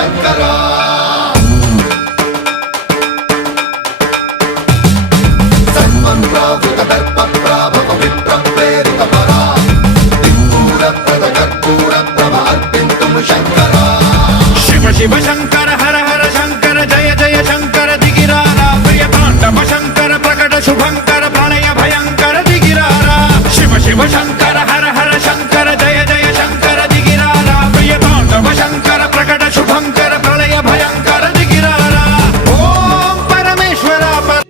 శంకర సన్మన్రావృత దర్ప ప్రాభవ విప్ర ప్రేరిత పరా దిక్పూర ప్రద కర్పూర ప్రభ అర్పింతుం శంకర శివ శివ శంకర హర హర శంకర జయ జయ శంకర దిగిరారా ప్రియ తాండవ శంకర ప్రకట శుభంకర ప్రణయ భయంకర దిగిరారా శివ శివ శంకర